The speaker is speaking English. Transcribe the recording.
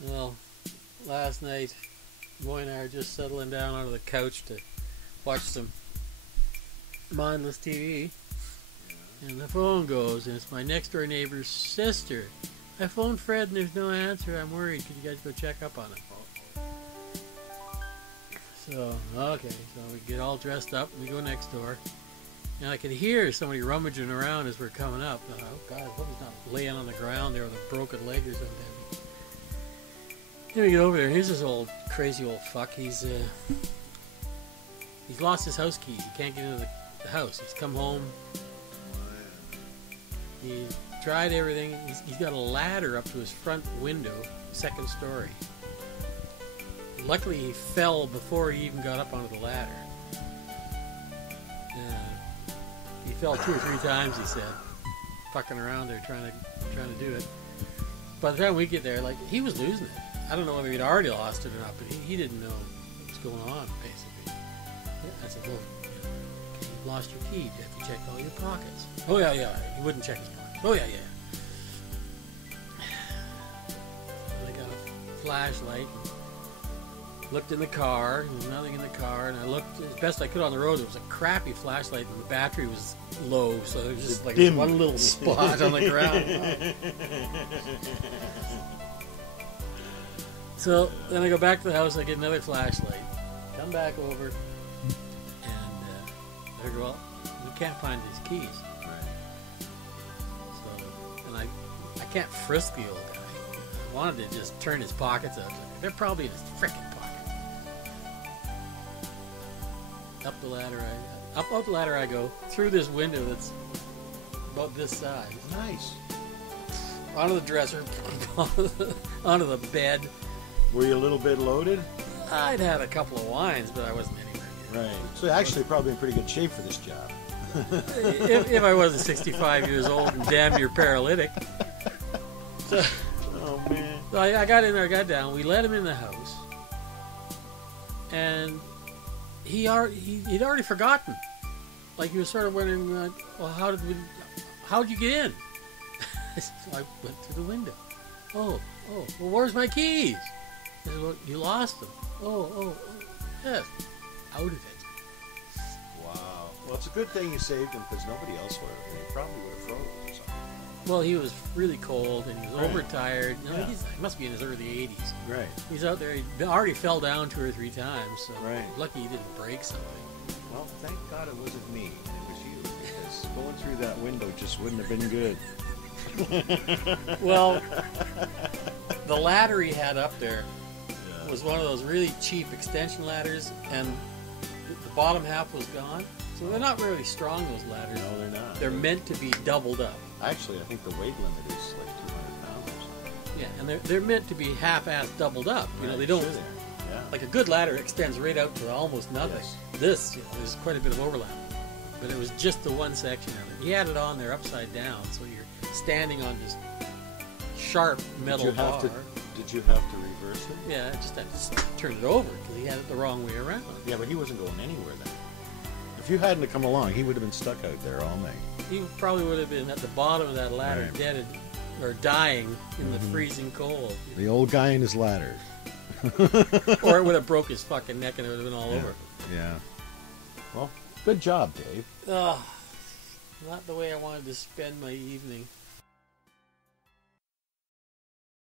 Well, last night, Boy and I are just settling down onto the couch to watch some mindless TV. And the phone goes, and it's my next door neighbor's sister. I phoned Fred and there's no answer. I'm worried. Could you guys go check up on him? So, okay. So we get all dressed up. We go next door. And I could hear somebody rummaging around as we're coming up. Oh, God, I hope he's not laying on the ground there with a broken leg or something. Then we get over there. Here's this crazy old fuck. He's lost his house keys. He can't get into the house. He's come home. He tried everything. He's got a ladder up to his front window, second story. Luckily, he fell before he even got up onto the ladder. He fell 2 or 3 times, he said, fucking around there trying to do it. By the time we get there, like, he was losing it. I don't know whether he'd already lost it or not, but he didn't know what was going on, basically. I said, well, you've lost your key. Have you checked all your pockets? Oh, yeah. He wouldn't check his pockets. Oh, yeah. I got a flashlight. Looked in the car. There was nothing in the car. And I looked as best I could on the road. There was a crappy flashlight, and the battery was low. So there was just like one little spot on the ground. So then I go back to the house. I get another flashlight. Come back over. And I go, well, we can't find these keys. Right. So, and I can't frisk the old guy. I wanted to just turn his pockets out. They're probably in his frickin' pocket. Up the ladder I go, through this window that's about this size. Nice. Onto the dresser, onto the bed. Were you a little bit loaded? I'd had a couple of wines, but I wasn't anywhere near. Right. So actually probably in pretty good shape for this job. if I wasn't 65 years old and damn near paralytic. So, oh, man. So I got in there, got down. We let him in the house. And he'd already forgotten. Like he was sort of wondering, well, how'd you get in? So I went through the window. Oh, well, where's my keys? I said, well, you lost them. Oh, yes. Out of it. Wow. Well, it's a good thing you saved him because nobody else would have. He probably would have froze or something. Well, he was really cold and he was overtired. You know, Yeah. he must be in his early 80s. Right. He's out there. He already fell down 2 or 3 times. So lucky he didn't break something. Well, thank God it wasn't me. It was you. Because going through that window just wouldn't have been good. Well, the ladder he had up there was one of those really cheap extension ladders, and the bottom half was gone. So they're not really strong, those ladders. No, they're not. They're meant to be doubled up. Actually, I think the weight limit is like 200 pounds or something. Yeah, and they're meant to be half-assed doubled up. You know, they don't. Sure they are. Yeah. Like a good ladder extends right out to almost nothing. Yes. This, there's quite a bit of overlap. But it was just the one section of it. He had it on there upside down, so you're standing on this sharp metal bar. Did you have to reverse it? Yeah, I just had to turn it over because he had it the wrong way around. Yeah, but he wasn't going anywhere then. If you hadn't come along, he would have been stuck out there all night. He probably would have been at the bottom of that ladder, Right. dead or dying in the freezing cold. The old guy in his ladder. Or it would have broke his fucking neck and it would have been all over. Yeah. Well, good job, Dave. Not the way I wanted to spend my evening.